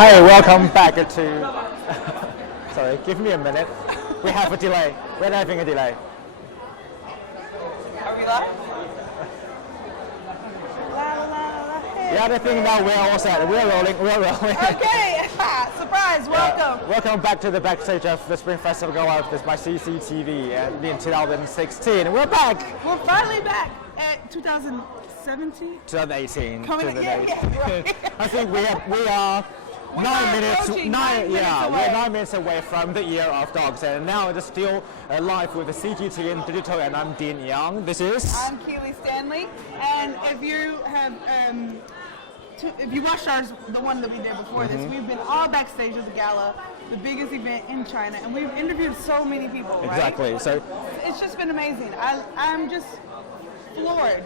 Hi, welcome back to. Sorry, give me a minute. We have a delay. We're having a delay. Are we live? Yeah, I think now we're all set. We're rolling. Okay, surprise, welcome. Welcome back to the backstage of the Spring Festival Gala by CGTN in 2016. We're back. We're finally back at 2017? 2018. Coming, right. I think we are. We're 9 minutes. approaching We're 9 minutes away from the Year of Dogs, and now it's still live with the CGTN Digital, and I'm Dean Yang. This is. I'm Keely Stanley, and if you have, if you watched ours, the one that we did before this, we've been all backstage at the gala, the biggest event in China, and we've interviewed so many people. Right? Exactly. So it's just been amazing. I'm just floored.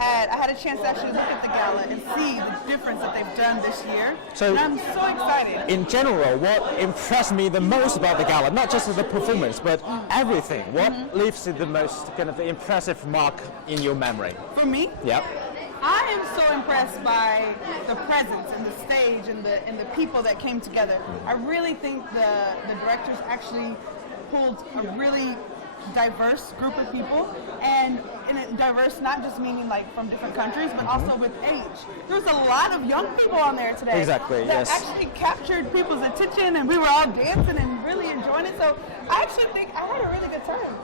I had a chance to actually look at the gala and see the difference that they've done this year. So, and I'm so excited. In general, what impressed me the most about the gala, not just the performance, but everything, what leaves the most kind of impressive mark in your memory? For me? Yep. I am so impressed by the presence and the stage and the people that came together. I really think the directors actually pulled a really diverse group of people, and diverse not just meaning like from different countries, but also with age. There was a lot of young people on there today. Exactly, that yes. actually captured people's attention, and we were all dancing and really enjoying it. So I actually think I had a really good time.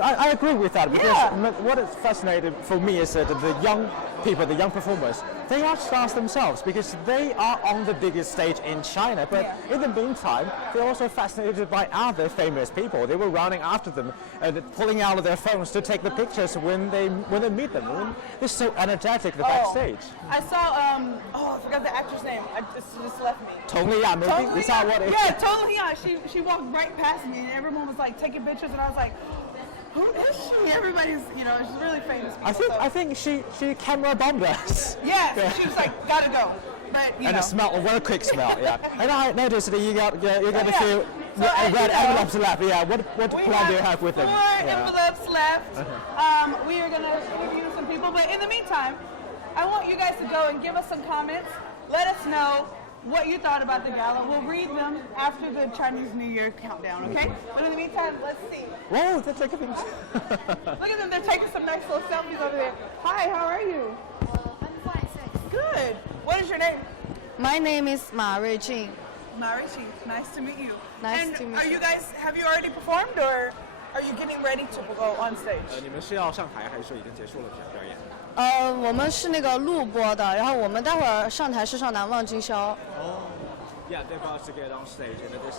I agree with that, because what is fascinating for me is that the young people, the young performers, they are stars themselves because they are on the biggest stage in China. But in the meantime, they're also fascinated by other famous people. They were running after them and pulling out their phones to take the pictures when they meet them. And they're so energetic, the backstage. I saw, I forgot the actress name. I just left me. Tong Liang, maybe? Is that what it is? Yeah, Tong Liang. She walked right past me, and everyone was like taking pictures, and I was like, who is she? Everybody's, she's really famous. I think she camera bombed us. Yeah, she was like, gotta go. But and a smell, a very quick smell, yeah. And I noticed that you got a few red envelopes left. Yeah, what plan do you have with them? 4 envelopes left. We are gonna interview some people, but in the meantime, I want you guys to go and give us some comments. Let us know what you thought about the gala. We'll read them after the Chinese New Year countdown, okay? But in the meantime, let's see. Whoa, they're taking things. Look at them, they're taking some nice little selfies over there. Hi, how are you? I'm fine, thanks. Good. What is your name? My name is Ma Ruijing. Ma Ruijing, nice to meet you. Nice to meet are you guys, have you already performed, or are you getting ready to go on stage? 你们是要上台还是说已经结束了表演？我们是那个录播的，然后我们待会儿上台是上《难忘今宵》。Yeah, they're about to get on stage, and there's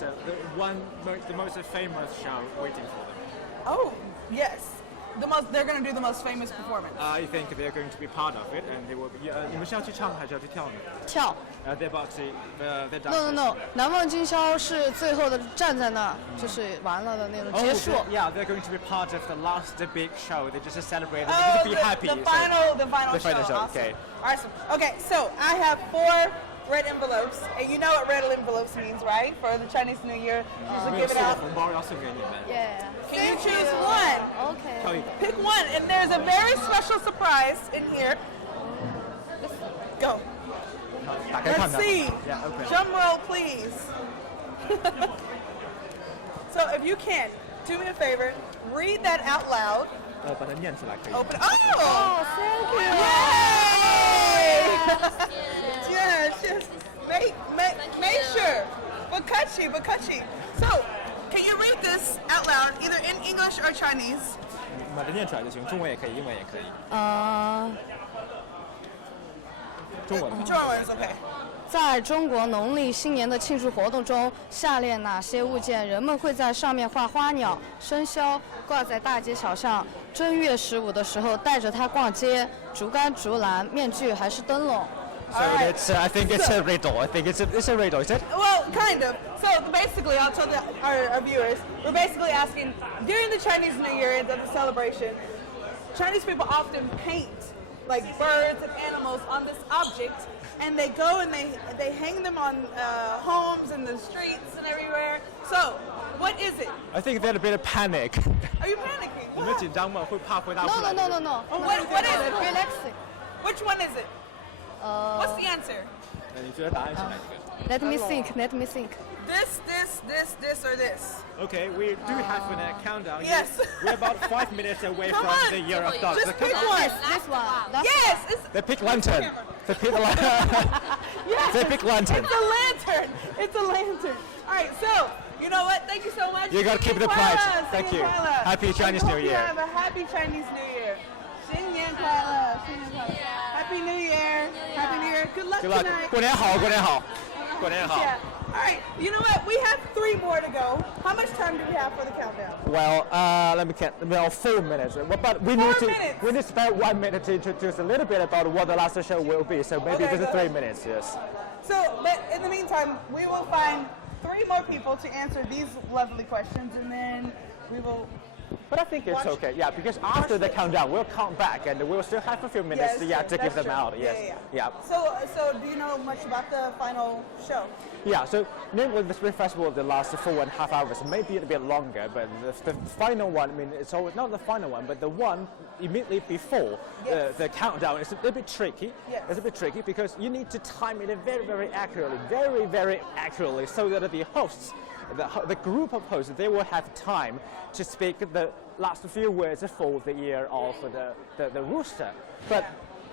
the most famous show waiting for them. Oh, yes. They're going to do the most famous performance. I think they're going to be part of it, and they will be. 你们是要去唱还是要去跳呢？跳。They're about to. They're dancing. No. 难忘今宵是最后的站在那儿，就是完了的那种结束。Yeah, they're going to be part of the last big show. They just celebrate. They just be happy. The final show. Show. Awesome. Okay. Awesome. Okay, so I have 4 red envelopes, and you know what red envelopes means, right? For the Chinese New Year, usually give it out. Yeah. Can you choose one? Okay. Pick one, and there's a very special surprise in here. Go. Let's see. Yeah, okay. Drum roll, please. So if you can, do me a favor, read that out loud. 把它念出来可以。 Open. Oh, thank you. Yay! Yes. Make sure. Bakachi. So, can you read this out loud, either in English or Chinese? 把它念出来就行，中文也可以，英文也可以。中文 is okay. 在中国农历新年的庆祝活动中，下列哪些物件人们会在上面画花鸟、生肖，挂在大街小巷？正月15的时候带着它逛街，竹竿、竹篮、面具还是灯笼？ So it's, I think it's a riddle. I think it's a riddle, is it? Well, kind of. So basically, I'll tell our viewers, we're basically asking, during the Chinese New Year, the celebration, Chinese people often paint like birds and animals on this object, and they go and they hang them on homes and the streets and everywhere. So, what is it? I think there's a bit of panic. Are you panicking? 你们紧张吗？会怕回答不出来。No. What is it? Relaxing. Which one is it? What's the answer? 你觉得答案是哪一个？ Let me think. Let me think. This, or this? Okay, we do have a countdown. Yes. We're about 5 minutes away Come from on. the year of dogs. Just pick one. This one. That's Yes, it's They pick lantern. They pick the yes. They pick lantern. It's a lantern. It's a lantern. All right, so you know what? Thank you so much. You gotta keep the pride. Thank you. Happy Chinese New Year. Have a happy Chinese New Year. 新年快乐，新年快乐。Happy New Year. Happy New Year. Good luck Good luck. tonight. 过年好，过年好，过年好。 Yeah. All right. You know what? We have 3 more to go. How much time do we have for the countdown? Well, let me count. Well, 4 minutes. But we need 4 to minutes. we need to spend 1 minute to introduce a little bit about what the last show will be. So maybe Okay, this is go 3 ahead. minutes. Yes. So, but in the meantime, we will find 3 more people to answer these lovely questions, and then we will. But I think it's okay. Yeah, because after the countdown, we'll count back and we'll still have a few minutes. Yes, to give that's them true. out. Yes. Yeah. So do you know much about the final show? Yeah, so normally the Spring Festival they last 4.5 hours, maybe a bit longer, but the final one, I mean, it's always not the final one, but the one immediately before Yes. the countdown is a little bit tricky. Yes. It's a bit tricky because you need to time it very, very accurately, so that the hosts, the group of hosts, they will have time to speak the last few words for the year of the rooster. But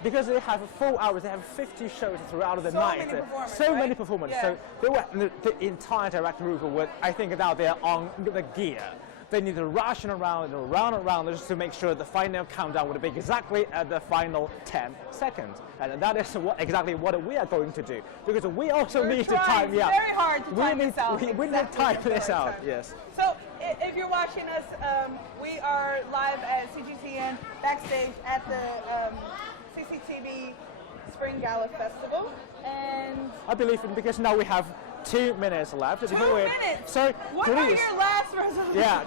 because they have 4 hours, they have 50 shows throughout the So night. many performers, So right? many performers. Yeah. So they were, the entire direct group would, I think now they're on the gear. They need to rush around just to make sure the final countdown would be exactly at the final 10 seconds. And that is exactly what we are going to do. Because we also We're need to trying time, yeah. very hard to we time need, this out. We need to Exactly time at the this right out, time. yes. So if you're watching us, we are live at CGTN backstage at the CCTV Spring Gala Festival, and I believe it because now we have 2 minutes left. 2 before minutes. So What please. are your last resolutions? Yeah,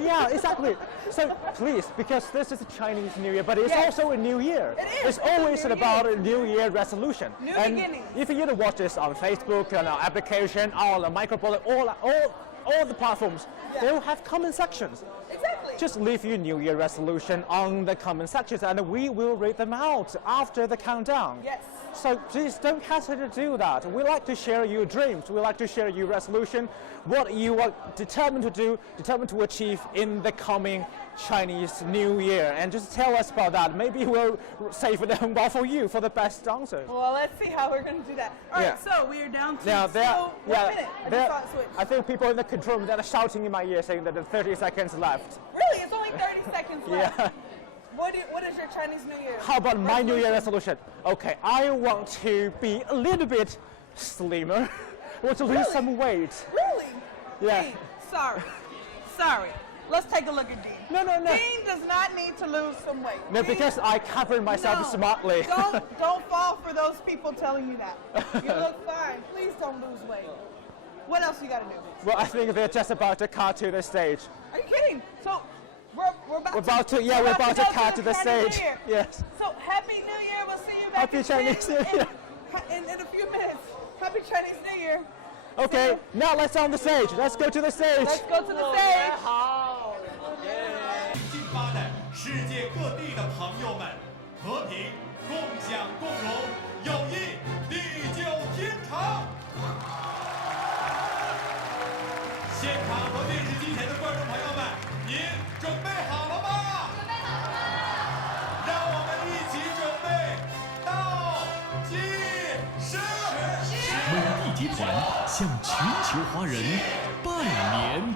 yeah, exactly. So please, because this is a Chinese New Year, but it's Yes. also a new year. It is. It's It's a always new about year. a New Year resolution. New and beginnings. if you watch this on Facebook, on our application, on the microblog, all the platforms, Yeah. they will have comment sections. Exactly. Just leave your New Year resolution on the comment sections, and we will read them out after the countdown. Yes. So please don't hesitate to do that. We like to share your dreams. We like to share your resolution, what you are determined to do, determined to achieve in the coming Chinese New Year. And just tell us about that. Maybe we'll save it for you for the best answer. Well, let's see how we're going to do that. All right, Yeah. so we are down to Now, so 1 minute. I just saw it switch. I think people in the control room that are shouting in my ear saying that there's 30 seconds left. Really, it's only 30 seconds left. Yeah. What is your Chinese New Year? How about my New Year resolution? Okay, I want to be a little bit slimmer. I want to lose Really? some weight. Really? Yeah. Dean, sorry. Let's take a look at Dean. No. Dean does not need to lose some weight. No, Dean, because I covered myself no, smartly. Don't fall for those people telling you that. You look fine. Please don't lose weight. What else you got to do? Well, I think they're just about to cut to the stage. Are you kidding? So we're about We're about to go cut to the Chinese stage. New Year. Yes. So happy New Year. We'll see you back Happy in Chinese New Year. in a few minutes. Happy Chinese New Year. Okay, now let's on the stage. Let's go to the stage. Let's go to the stage. 进发的世界各地的朋友们，和平共享共荣，友谊地久天长。现场和电视机前的观众朋友们，您准备好了吗？准备好了。让我们一起准备倒计时。美的集团向全球华人拜年。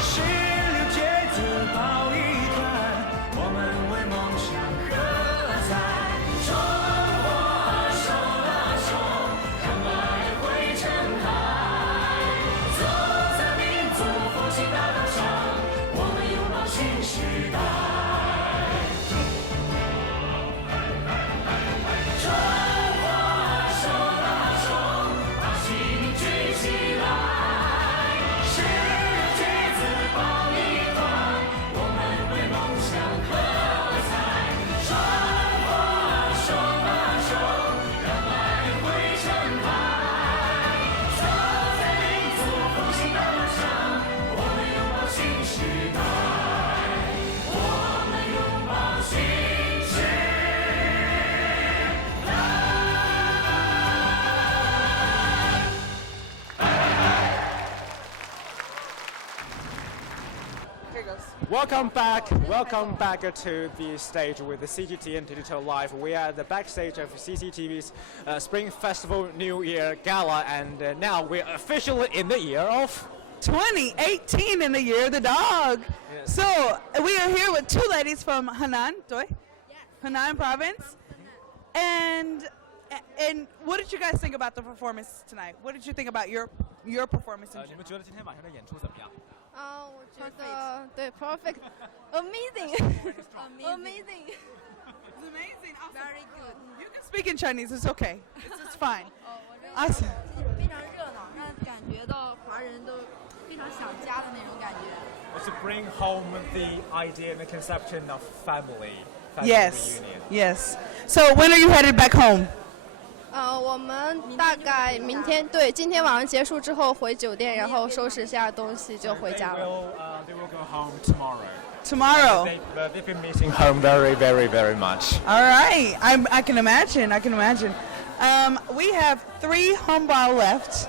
16节子抱一团， Welcome back to the stage with the CGTN Digital Live. We are at the backstage of CCTV's Spring Festival New Year Gala, and now we're officially in the year of 2018, in the year of the dog. Yes. So we are here with two ladies from Henan, Henan province. And what did you guys think about the performance tonight? What did you think about your performance? 你们觉得今天晚上的演出怎么样？我觉得对 perfect amazing amazing It's amazing. Awesome. very good You can speak in Chinese. It's okay. It's fine. 我认为非常热闹，让感觉到华人都非常想家的那种感觉。 To bring home the idea and the conception of family Yes. reunion. Yes. So when are you headed back home? 我们大概明天今天晚上结束之后回酒店，然后收拾下东西就回家了。They will go home tomorrow. Tomorrow. They've been missing home very, very, very much. All right. I can imagine. I can imagine. We have 3 homebao left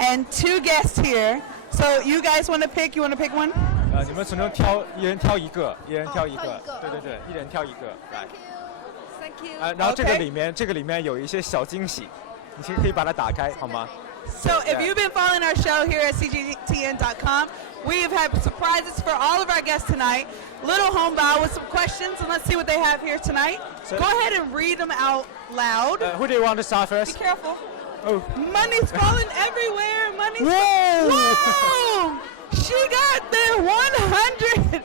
and 2 guests here. So you guys want to pick? You want to pick one? 你们从中一人挑一个，一人挑一个，对，一人挑一个，来。Thank you. 然后这个里面有一些小惊喜，你可以把它打开，好吗？ So if you've been following our show here at CGTN.com, we've had surprises for all of our guests tonight. Little homebao with some questions, and let's see what they have here tonight. So- Go ahead and read them out loud. Who do you want to start Be first? careful. Oh. Money's falling everywhere. Money's Whoa! Whoa! She got there 100.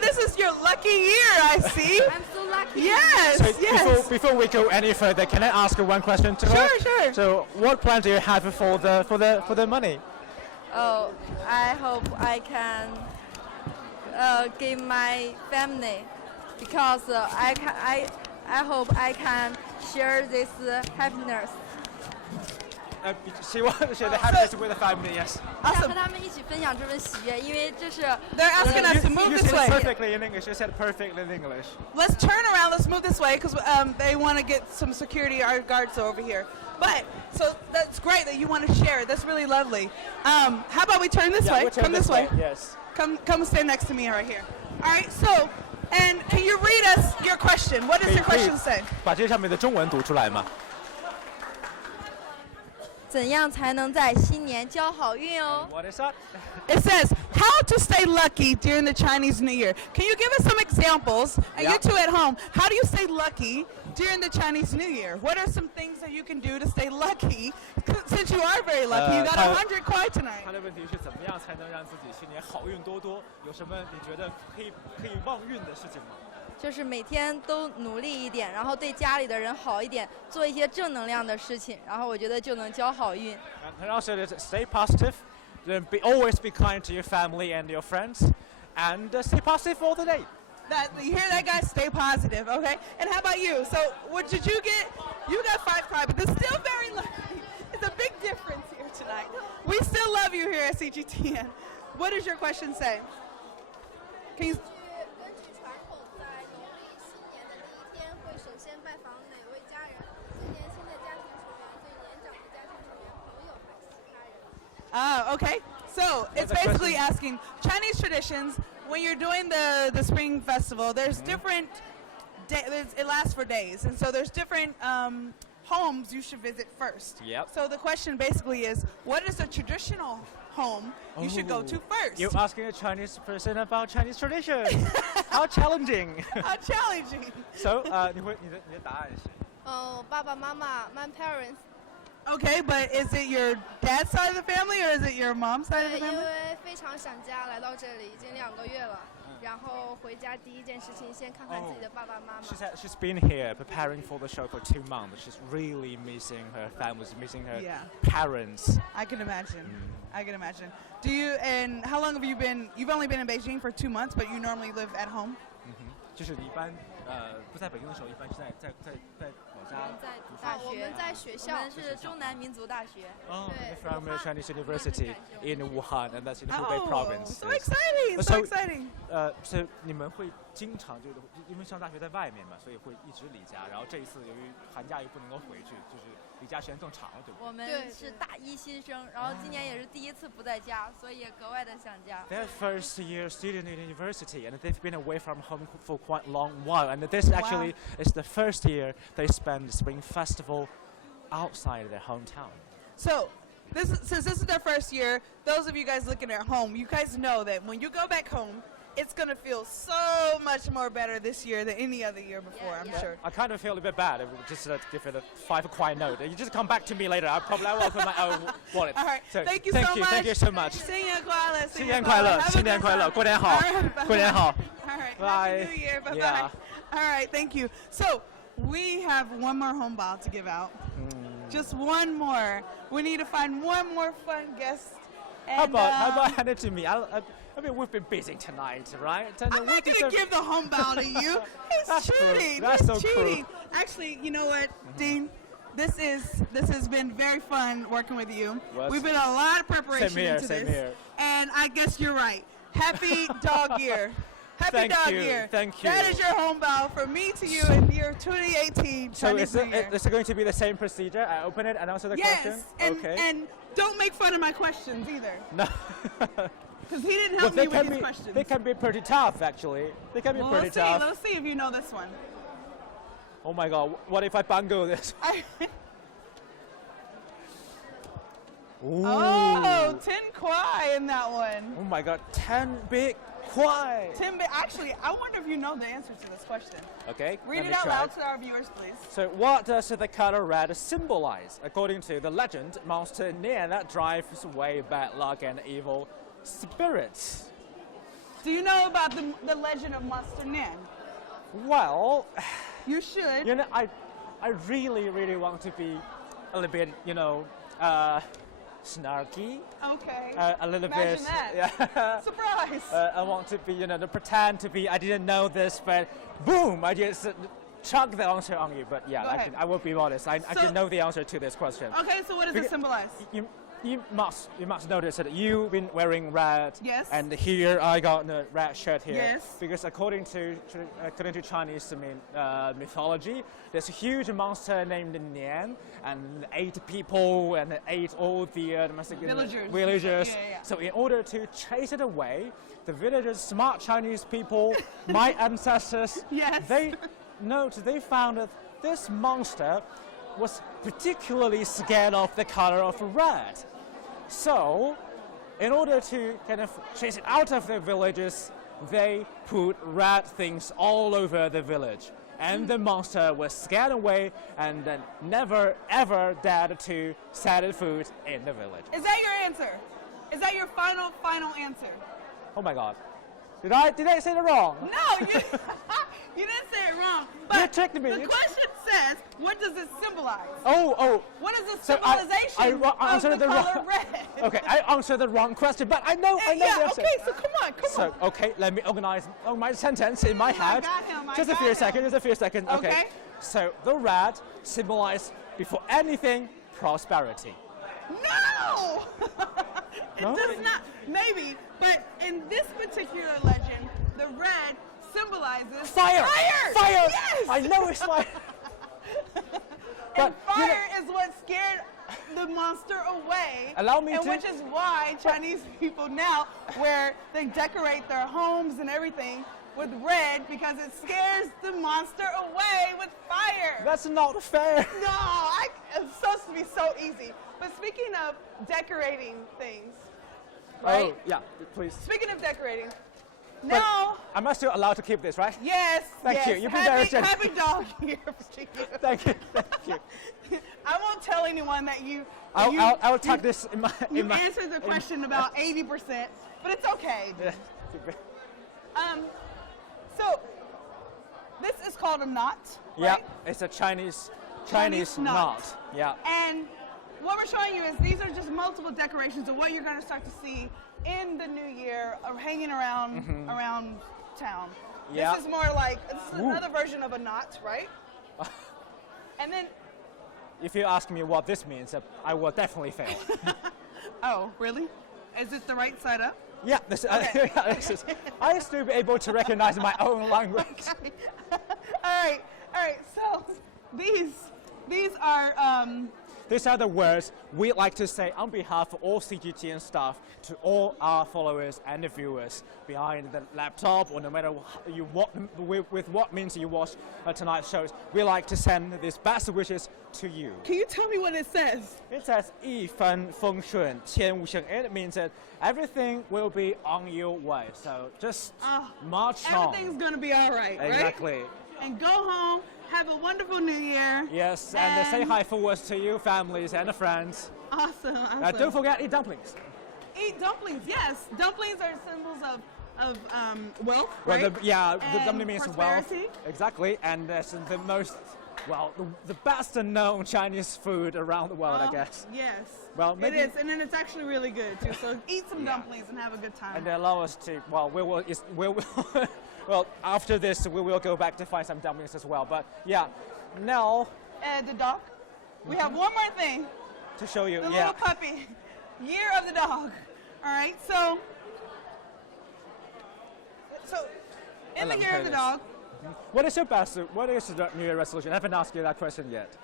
This is your lucky year, I see. I'm so lucky. Yes, So yes. before we go any further, can I ask one question to her? Sure. So what plan do you have for the money? Oh, I hope I can give my family because I hope I can share this happiness. 希望 share the happiness with the family. Yes. 想 Awesome. 和他们一起分享这份喜悦，因为这是 They're asking us to move You this said way. perfectly in English. You said perfectly in English. Let's turn around. Let's move this way because they want to get some security. Our guards are over here. But so that's great that you want to share. That's really lovely. How about we turn this way? we'll turn Come this way. Yes. Come stand next to me right here. All right. So, and can you read us your question? What does your question say? 把这上面的中文读出来吗？怎样才能在新年交好运哦。 What is that? It says how to stay lucky during the Chinese New Year. Can you give us some examples? And Yeah. you two at home, how do you stay lucky during the Chinese New Year? What are some things that you can do to stay lucky? Since you are very lucky, you got 100 kwai tonight. 他的问题是怎么样才能让自己新年好运多多？有什么你觉得可以旺运的事情吗？就是每天都努力一点，然后对家里的人好一点，做一些正能量的事情，然后我觉得就能交好运。And also stay positive, always be kind to your family and your friends, and stay positive all the day. You hear that, guys? Stay positive, okay? And how about you? So, what did you get? You got 5 kwai, but it's still very lucky. It's a big difference here tonight. We still love you here at CGTN. What does your question say? Can you? 根据传统，在农历新年的第1天，会首先拜访哪位家人？最年轻的家庭成员、最年长的家庭成员、朋友还是其他人？ Okay. So it's Another basically question. asking Chinese traditions. When you're doing the Spring Festival, there's different. It lasts for days, and so there's different homes you should visit first. Yep. So the question basically is, what is the traditional home you should go to first? You're asking a Chinese person about Chinese tradition. How challenging. How challenging. So, 你的答案是？爸爸妈妈 my parents。 Okay, but is it your dad's side of the family or is it your mom's side of the 因 family? 为非常想家，来到这里已经2个月了。然后回家第一件事情，先看看自己的爸爸妈妈。She said she's been here preparing for the show for 2 months. She's really missing her family, missing her Yeah. parents. I can imagine. I can imagine. Do you, and how long have you been, you've only been in Beijing for 2 months, but you normally live at home? 就是你一般不在北京的时候，一般是在老家在读书。大学，我们在学校我们是中南民族大学。对 From Chinese University in Wuhan, and that's in Hubei Oh, province. so exciting! So exciting! So 你们会经常就是因为上大学在外面嘛，所以会一直离家。然后这一次由于寒假又不能够回去，就是离家时间更长了，对不对？我们是大一新生，然后今年也是第1次次不在家，所以也格外的想家。 They're first year student in university and they've been away from home for quite a long while. And this actually is the first year they spend the Spring Festival outside their hometown. So, since this is their first year, those of you guys looking at home, you guys know that when you go back home, it's going to feel so much more better this year than any other year before, Yeah, I'm yeah. sure. I kind of feel a bit bad if we just give it a 5 quiet note. You just come back to me later. I will open my own wallet. All right. So, thank you so much. Thank you so much. 新年快乐，新年快乐， Have a 新年 good 快乐， time. 过年好 All right, bye. 过年好 All right. Bye. Happy New Year. Bye Yeah. bye. All right. Thank you. So we have one more home ball to give out. Just one more. We need to find one more fun guest. How And, about hand it to me? I mean, we've been busy tonight, right? And I'm we not going to deserve- give the home ball to you. He's That's cruel. cheating. That's He's so cruel. cheating. Actually, you know what, Dean? This has been very fun working with you. Well, We've been a lot of preparation same here, into same this. here. And I guess you're right. Happy dog year. Happy Thank dog you, year. thank you. That is your home ball from me to you in year 2018 So Chinese is New Year. it going to be the same procedure? I open it and answer the question? Yes, Okay. and don't make fun of my questions either, No. because he didn't Well, help me with his questions. they can be pretty tough, actually. They can be Well, pretty let's see. tough. Let's see if you know this one. Oh my God, what if I bungle this? Ooh. Oh, 10 kwai in that one. Oh my God, 10 big kwai. 10 actually, I wonder if you know the answer to this question. Okay, Read let it me out try. loud to our viewers, please. So what does the color red symbolize? According to the legend, Monster Nian that drives away bad luck and evil spirits. Do you know about the legend of Monster Nan? Well, You should. you know, I really, really want to be a little bit, snarky. Okay. A little Imagine bit. that. Yeah. Surprise. I want to be, to pretend to be, I didn't know this, but boom, I just chuck the answer on you. But yeah, Go ahead. I will be honest. I So- didn't know the answer to this question. Okay, so what does it Because- symbolize? You must notice that you've been wearing red. Yes. And here I got the red shirt here. Yes. Because according to Chinese mythology, there's a huge monster named Nian and 8 people and 8 all the domestic Villagers. villagers. Yeah, yeah. So in order to chase it away, the villagers, smart Chinese people, my ancestors, Yes. they found that this monster was particularly scared of the color of red. So, in order to kind of chase it out of the villages, they put red things all over the village. And the monster was scared away and then never ever dared to set foot in the village. Is that your answer? Is that your final answer? Oh my God. Did I say it wrong? No, you, you didn't say it wrong. But You tricked me. The question says, what does it symbolize? Oh. What is the So I symbolization answered of the the wrong- color red? Okay, I answered the wrong question, but I know the Yeah, answer. okay, so come on. So, okay, let me organize my sentence in my head. got him, I Just a got few him. seconds, just a few seconds. Okay. Okay. So, the red symbolizes, before anything, prosperity. No! It No? does not. Maybe, but in this particular legend, the red symbolizes Fire! Fire! Yes! I know it's fire. And But, you know- fire is what scared the monster away. Allow me and to- which is why Chinese people now, where they decorate their homes and everything with red, because it scares the monster away with fire. That's not fair. No, it's supposed to be so easy. But speaking of decorating things, right? Oh, yeah, please. Speaking of decorating, But now, am I still allowed to keep this, right? yes, Thank yes, you. You've been very generous. happy dog year to you. Thank you. Thank you. I won't tell anyone that you. I'll tuck this in my. You in my answered the question about 80%, but it's okay. Yeah. So this is called a knot. Yeah, right? it's a Chinese Chinese knot. knot. Yeah. And what we're showing you is these are just multiple decorations of what you're going to start to see in the new year, hanging around around town. Yeah. This is more like this is Ooh. another version of a knot, right? And then, If you ask me what this means, I will definitely fail. oh, really? Is it the right side up? Yeah, this is, I still be able to recognize my own language. All right. So these are these are the words we like to say on behalf of all CGTN staff to all our followers and the viewers behind the laptop, or no matter with what means you watch tonight's shows. We like to send these best wishes to you. Can you tell me what it says? It says 一帆风顺千无幸. It means that everything will be on your way. So just march on. Everything's gonna be all right, right? Exactly. And go home. Have a wonderful New Year. Yes, and say hi forwards to you, families and friends. Awesome. Don't forget eat dumplings. Eat dumplings. Yes, dumplings are symbols of wealth, Well, right? the dumpling means wealth. prosperity. Exactly, and that's the most, the best known Chinese food around the world, I guess. Yes. Well, maybe- it is, and then it's actually really good too. So eat some dumplings and have a good time. And they allow us to, well, after this, we will go back to find some dumplings as well. But yeah, now The dog. We have one more thing. to show you, The yeah. little puppy. Year of the dog. All right. So in the let me year try of the this. dog. What is your New Year resolution? I haven't asked you that question yet.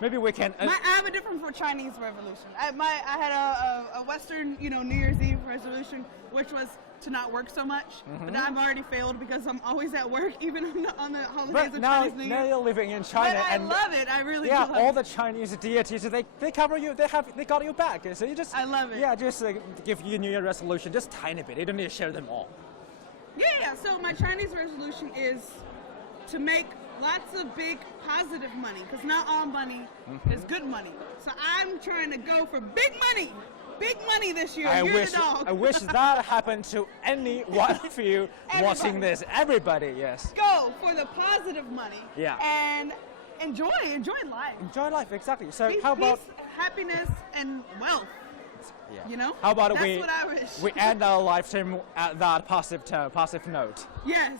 Maybe we can. I have a different for Chinese revolution. I had a Western, New Year's Eve resolution, which was to not work so much. But I've already failed because I'm always at work, even on the holidays But of now Chinese New you're Year. living in China, But I and love it. I really do yeah, love all it. the Chinese deities, they cover you. They got your back. So you just I love it. Yeah, just give you a New Year resolution, just tiny bit. You don't need to share them all. Yeah. So my Chinese resolution is to make lots of big positive money, because not all money is good money. So I'm trying to go for big money this year. You're the dog. I wish that happened to any one of you watching this. Everybody, yes. Go for the positive money. Yeah. And enjoy life. Enjoy life, exactly. So Peace, how about happiness and wealth? yeah. How about That's we what I wish. we end our live stream at that positive note Yes.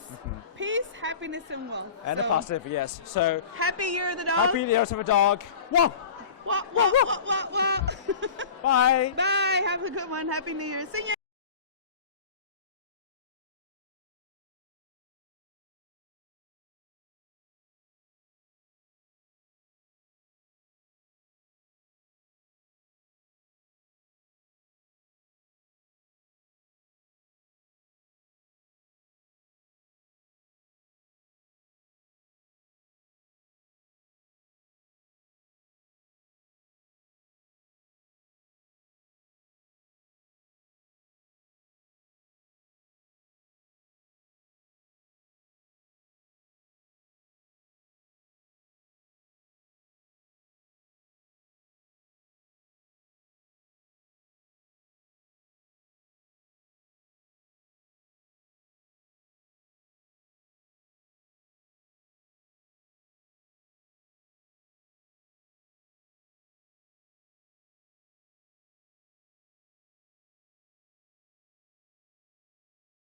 Peace, happiness, and wealth. and a So, positive, yes. So Happy Year of the Dog. happy years of a dog. Whoa. Walk. Bye. Bye. Have a good one. Happy New Year. See ya.